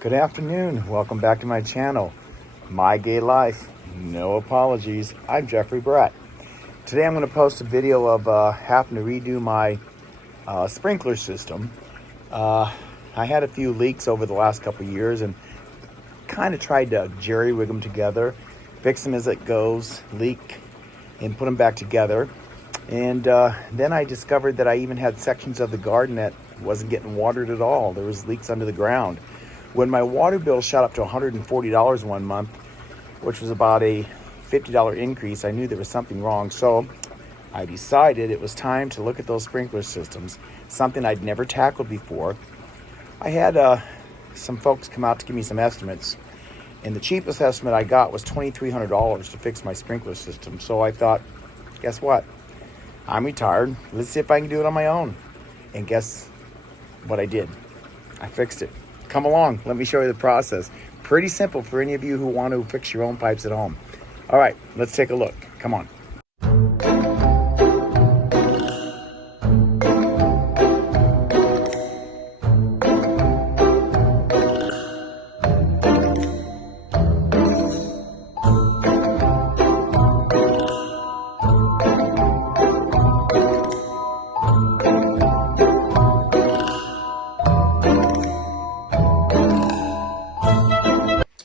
Good afternoon. Welcome back to my channel, My Gay Life. No apologies. I'm Jeffrey Brett. Today I'm going to post a video of having to redo my sprinkler system. I had a few leaks over the last couple of years and kind of tried to jerry-rig them together, fix them as it goes, leak, and put them back together. And then I discovered that I even had sections of the garden that wasn't getting watered at all. There was leaks under the ground. When my water bill shot up to $140 one month, which was about a $50 increase, I knew there was something wrong. So I decided it was time to look at those sprinkler systems, something I'd never tackled before. I had some folks come out to give me some estimates, and the cheapest estimate I got was $2,300 to fix my sprinkler system. So I thought, guess what? I'm retired. Let's see if I can do it on my own. And guess what I did? I fixed it. Come along, let me show you the process. Pretty simple for any of you who want to fix your own pipes at home. All right, let's take a look. Come on.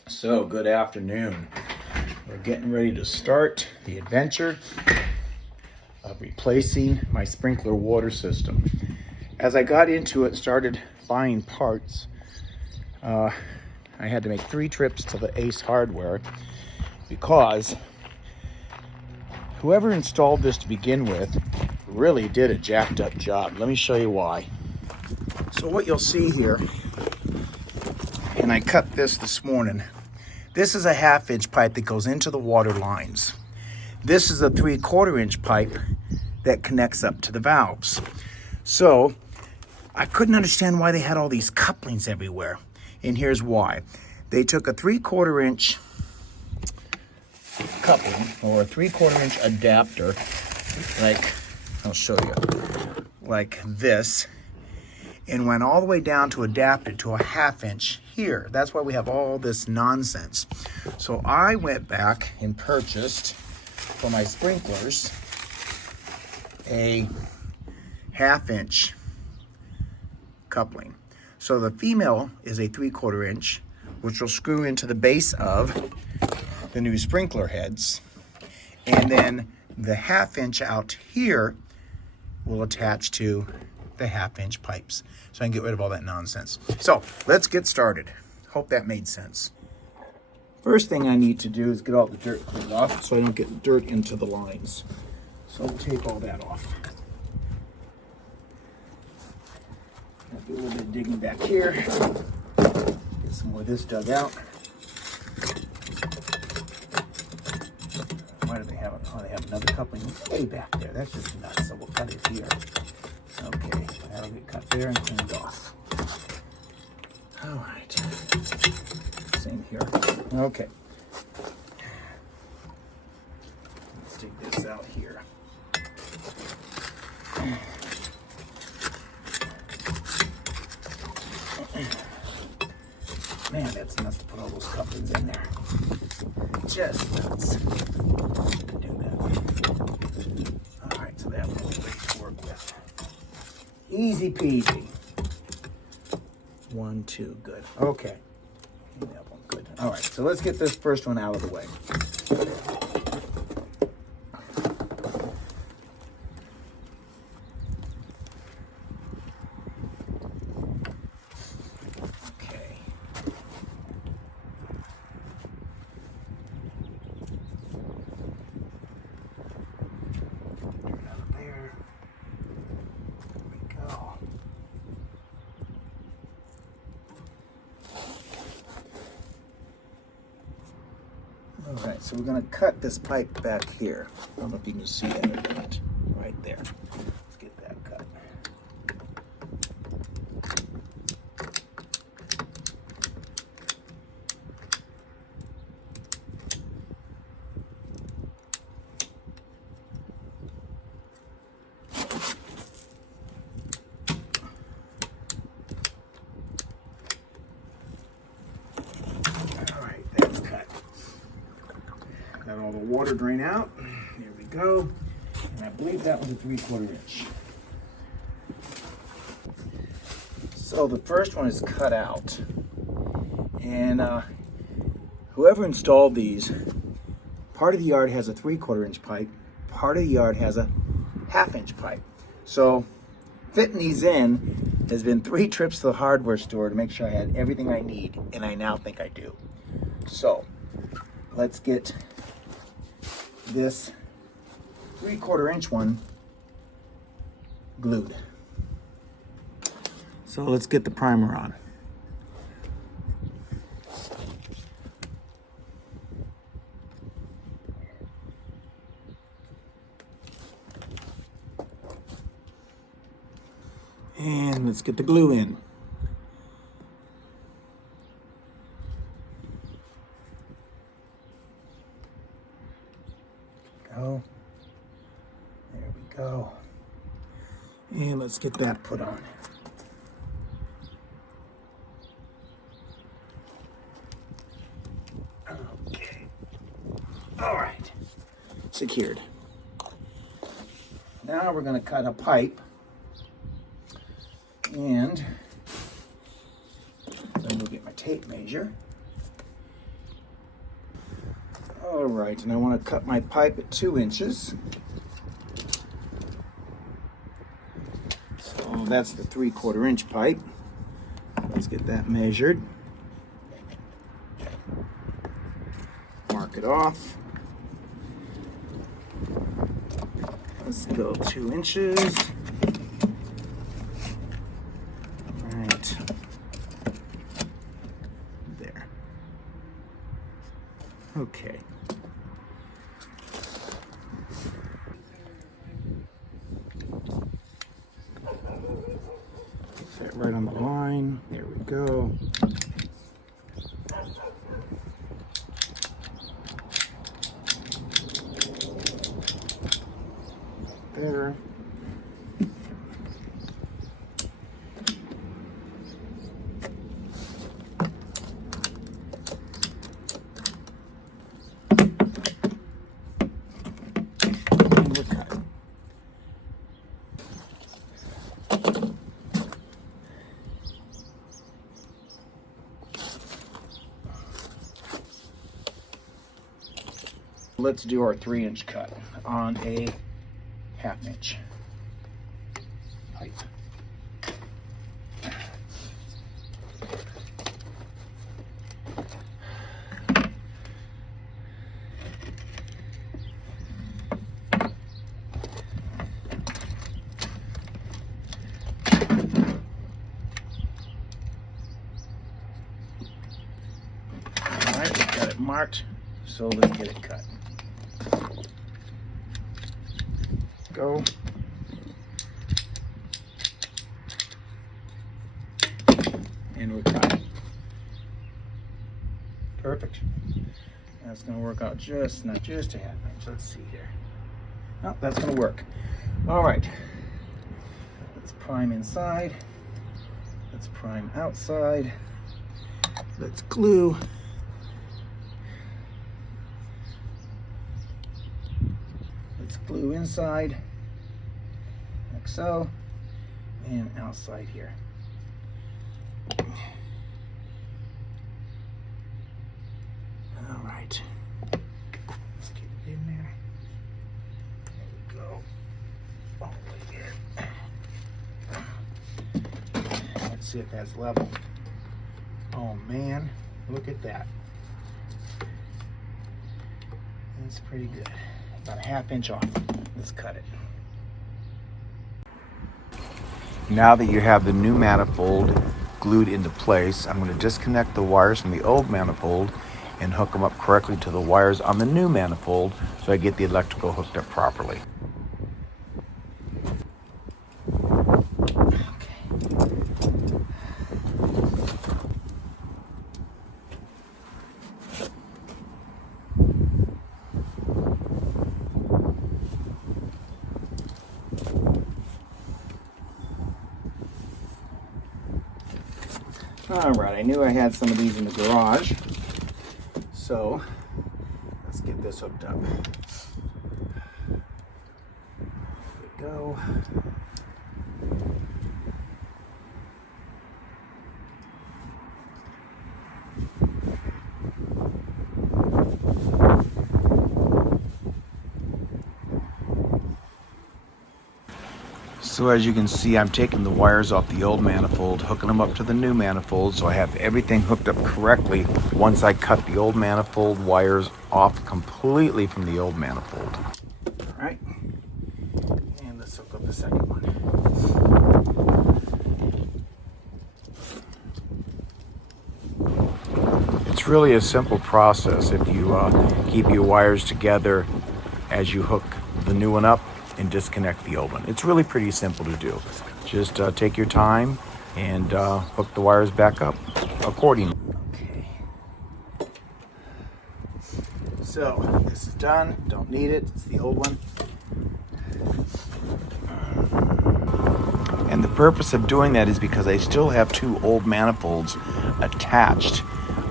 So, good afternoon. We're getting ready to start the adventure of replacing my sprinkler water system. As I got into it, started buying parts, I had to make 3 trips to the Ace Hardware because whoever installed this to begin with really did a jacked up job. Let me show you why. So what you'll see here, and I cut this morning, this is a 1/2 inch pipe that goes into the water lines. This is a 3/4 inch pipe that connects up to the valves. So I couldn't understand why they had all these couplings everywhere. And here's why. They took a 3/4 inch coupling or a 3/4 inch adapter, like, I'll show you, like this, and went all the way down to adapt it to a 1/2 inch here. That's why we have all this nonsense. So I went back and purchased for my sprinklers a 1/2 inch coupling. So the female is a 3/4 inch, which will screw into the base of the new sprinkler heads. And then the 1/2 inch out here will attach to the 1/2 inch pipes. So I can get rid of all that nonsense. So let's get started. Hope that made sense. First thing I need to do is get all the dirt cleaned off so I don't get dirt into the lines. So we'll take all that off. I'll do a little bit of digging back here. Get some more of this dug out. Why do they have it? Oh, they have another coupling way back there. That's just nuts. So we'll cut it here. Okay, that'll get cut there and cleaned off. All right. Same here. Okay. Let's take this out here. Man, that's nuts to put all those couplings in there. Just nuts to do that. All right, so that one's great to work with. Easy peasy. 1, 2, good. Okay. And that one, good. All right, so let's get this first one out of the way. Okay. Turn it out of there. There we go. All right, so we're going to cut this pipe back here. I don't know if you can see that or not. Right there. Let's get that cut. water drain out. There we go. And I believe that was a 3/4 inch. So the first one is cut out. And whoever installed these, part of the yard has a 3/4 inch pipe, part of the yard has a 1/2 inch pipe. So fitting these in has been 3 trips to the hardware store to make sure I had everything I need, and I now think I do. So let's get this 3/4 inch one glued. So let's get the primer on. And let's get the glue in. Go. There we go. And let's get that put on. Okay. All right. Secured. Now we're going to cut a pipe. And then we'll get my tape measure. All right, and I want to cut my pipe at 2 inches. So that's the 3/4 inch pipe. Let's get that measured. Mark it off. Let's go 2 inches. Okay. Fit right on the line. There we go. There. Let's do our 3-inch cut on a 1/2 inch pipe. All right, we've got it marked, so let's get it cut. Go. And we're cut. Perfect. That's going to work out not just a 1/2 inch. Let's see here. Oh, that's going to work. All right. Let's prime inside. Let's prime outside. Let's glue. Let's glue inside, like so, and outside here. All right, let's get it in there. There we go. All the way here. Let's see if that's level. Oh man, look at that. That's pretty good. About a 1/2 inch off. Let's cut it. Now that you have the new manifold glued into place, I'm going to disconnect the wires from the old manifold and hook them up correctly to the wires on the new manifold so I get the electrical hooked up properly. All right, I knew I had some of these in the garage, so let's get this hooked up. There we go. So as you can see, I'm taking the wires off the old manifold, hooking them up to the new manifold, so I have everything hooked up correctly once I cut the old manifold wires off completely from the old manifold. All right, and let's hook up the second one. It's really a simple process if you keep your wires together as you hook the new one up and disconnect the old one. It's really pretty simple to do. Just take your time and hook the wires back up accordingly. Okay. So this is done. Don't need it. It's the old one. And the purpose of doing that is because I still have two old manifolds attached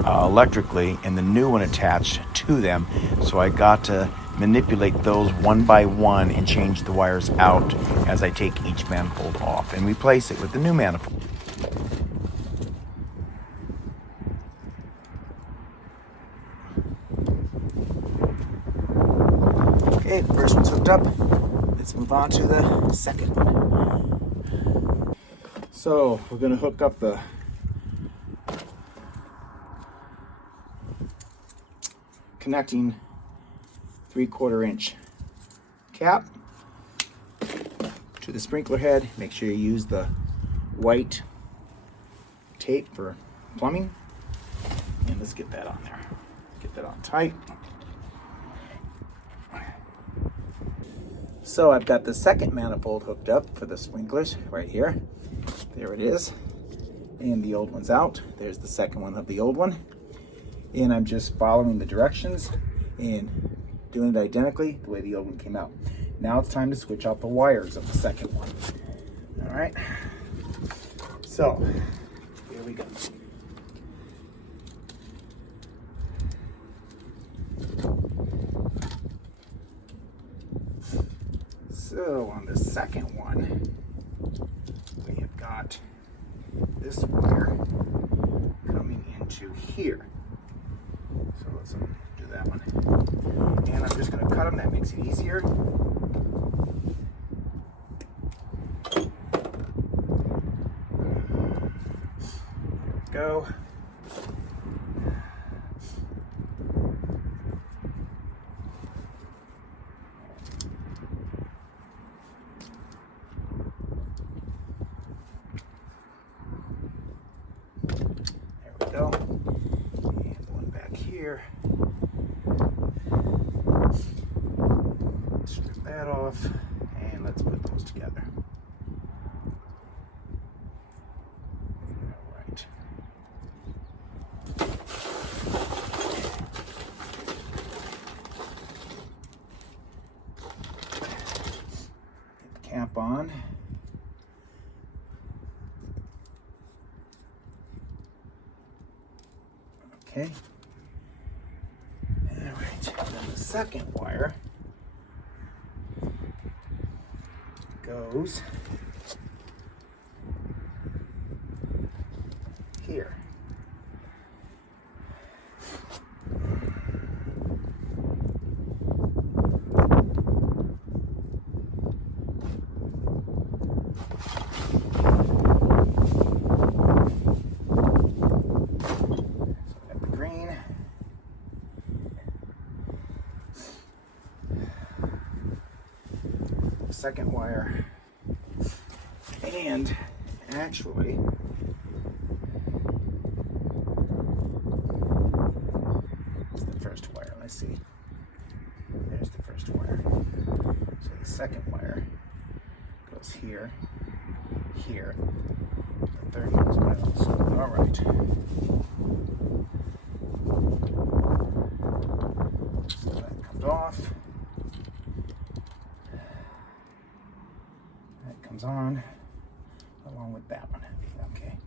electrically and the new one attached to them. So I got to manipulate those one by one and change the wires out as I take each manifold off and replace it with the new manifold. Okay, the first one's hooked up. Let's move on to the second one. So we're going to hook up the connecting 3/4 inch cap to the sprinkler head. Make sure you use the white tape for plumbing. And let's get that on there. Get that on tight. So I've got the second manifold hooked up for the sprinklers right here. There it is. And the old one's out. There's the second one of the old one. And I'm just following the directions and doing it identically the way the old one came out. Now it's time to switch out the wires of the second one. All right. So here we go. So on the second one, we have got this wire coming into here. So let's do that one. And I'm just going to cut them. That makes it easier. There we go. There we go. And one back here. Strip that off, and let's put those together. All right. Get the cap on. Okay. All right. And then the second wire goes here. Second wire, and actually it's the first wire. Let's see, there's the first wire. So the second wire goes here, here, the third one as well. So all right, so that comes off. Comes on along with that one. Okay.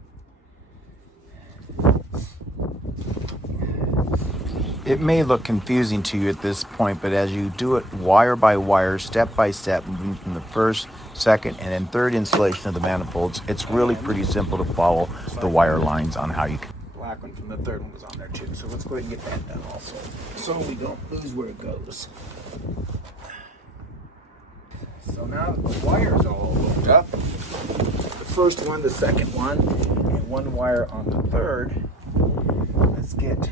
It may look confusing to you at this point, but as you do it wire by wire, step by step, moving from the first, second, and then third installation of the manifolds, it's really pretty simple to follow the wire lines on how you can. Black one from the third one was on there too, so let's go ahead and get that done also, so we don't lose where it goes. So now that the wire's all hooked up, the first one, the second one, and one wire on the third, let's get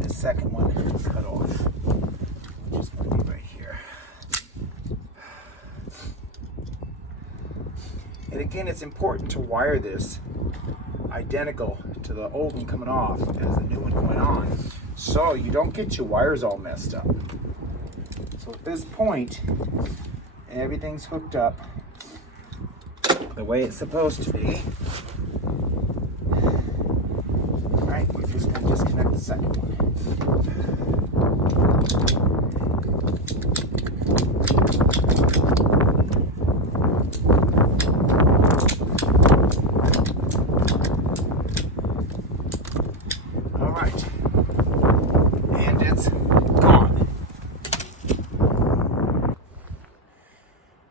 the second one cut off, which is going to be right here. And again, it's important to wire this identical to the old one coming off as the new one going on, so you don't get your wires all messed up. So at this point, everything's hooked up the way it's supposed to be. All right, we're just going to disconnect the second one. All right, and it's gone.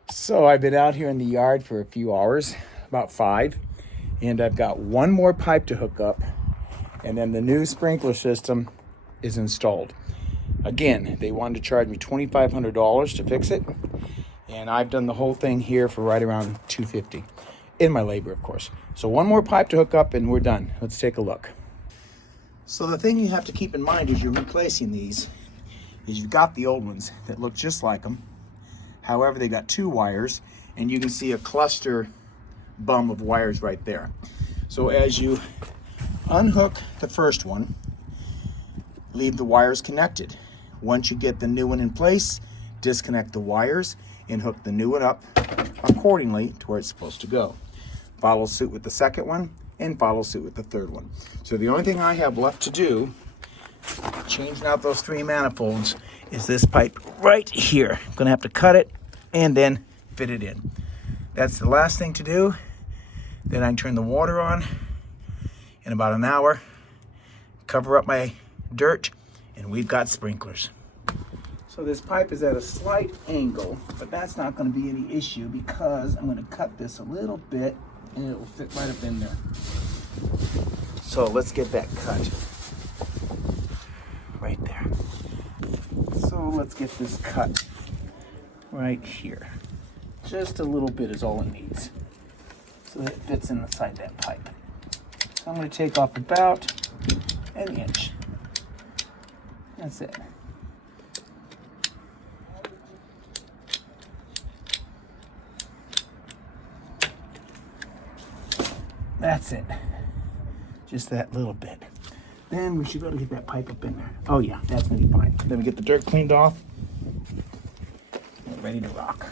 So I've been out here in the yard for a few hours, about 5, and I've got one more pipe to hook up, and then the new sprinkler system is installed. Again, they wanted to charge me $2,500 to fix it, and I've done the whole thing here for right around $250 in my labor, of course. So one more pipe to hook up and we're done. Let's take a look. So the thing you have to keep in mind as you're replacing these is you've got the old ones that look just like them. However, they got 2 wires, and you can see a cluster bum of wires right there. So as you unhook the first one, leave the wires connected. Once you get the new one in place, disconnect the wires and hook the new one up accordingly to where it's supposed to go. Follow suit with the second one and follow suit with the third one. So the only thing I have left to do, changing out those 3 manifolds, is this pipe right here. I'm gonna have to cut it and then fit it in. That's the last thing to do. Then I can turn the water on in about an hour, cover up my dirt, and we've got sprinklers. So this pipe is at a slight angle, but that's not going to be any issue because I'm going to cut this a little bit and it will fit right up in there. So let's get that cut right there. So let's get this cut right here. Just a little bit is all it needs, so that it fits inside that pipe. So I'm going to take off about an inch. That's it. That's it. Just that little bit. Then we should be able to get that pipe up in there. Oh yeah, that's gonna be fine. Then we get the dirt cleaned off. We're ready to rock.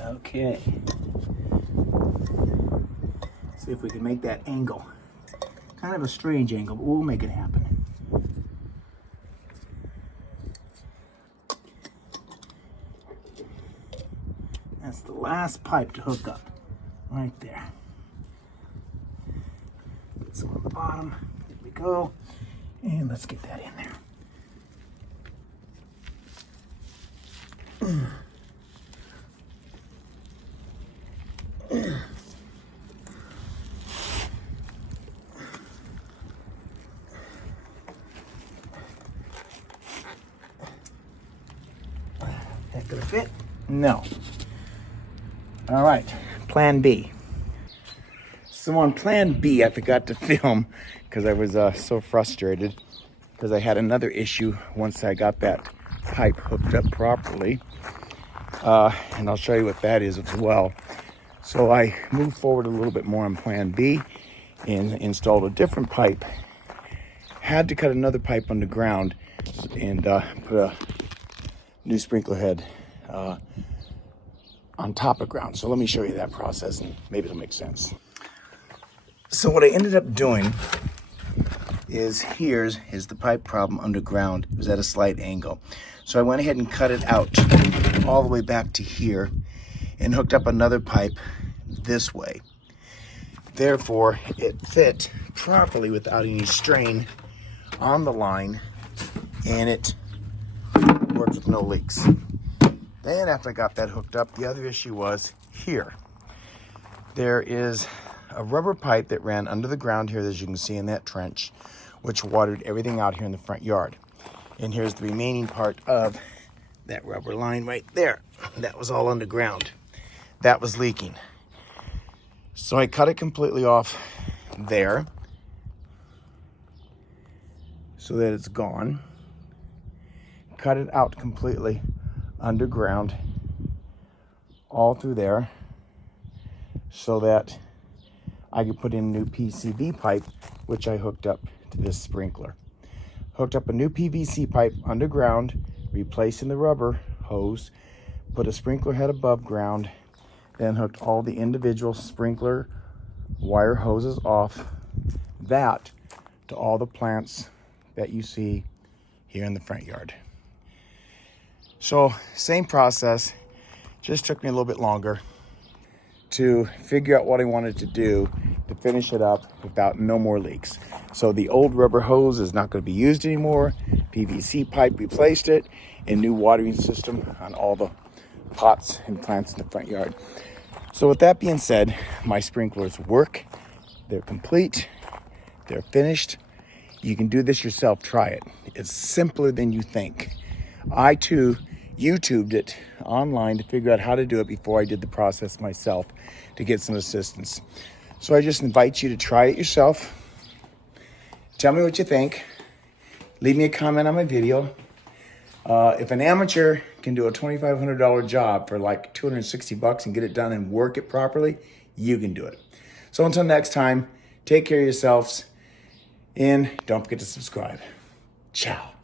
Okay. See if we can make that angle. Kind of a strange angle, but we'll make it happen. That's the last pipe to hook up, right there. Get some on the bottom. There we go. And let's get that in there. That gonna fit? No. All right, plan B. So on plan B, I forgot to film because I was so frustrated because I had another issue once I got that pipe hooked up properly. And I'll show you what that is as well. So I moved forward a little bit more on plan B and installed a different pipe. Had to cut another pipe underground and put a new sprinkler head on top of ground. So let me show you that process and maybe it'll make sense. So what I ended up doing is here's the pipe problem underground. It was at a slight angle. So I went ahead and cut it out all the way back to here and hooked up another pipe this way. Therefore, it fit properly without any strain on the line, and it worked with no leaks. Then after I got that hooked up, the other issue was here. There is a rubber pipe that ran under the ground here, as you can see in that trench, which watered everything out here in the front yard. And here's the remaining part of that rubber line right there. That was all underground. That was leaking. So I cut it completely off there so that it's gone. Cut it out completely underground all through there so that I could put in new PCV pipe, which I hooked up to this sprinkler. Hooked up a new PVC pipe underground, replacing the rubber hose, put a sprinkler head above ground, then hooked all the individual sprinkler wire hoses off that to all the plants that you see here in the front yard. So same process, just took me a little bit longer to figure out what I wanted to do to finish it up without no more leaks. So the old rubber hose is not going to be used anymore. PVC pipe replaced it, and new watering system on all the pots and plants in the front yard. So with that being said, my sprinklers work. They're complete. They're finished. You can do this yourself. Try it. It's simpler than you think. I too YouTubed it online to figure out how to do it before I did the process myself to get some assistance. So I just invite you to try it yourself. Tell me what you think. Leave me a comment on my video. If an amateur can do a $2,500 job for like $260 and get it done and work it properly, you can do it. So until next time, take care of yourselves and don't forget to subscribe. Ciao.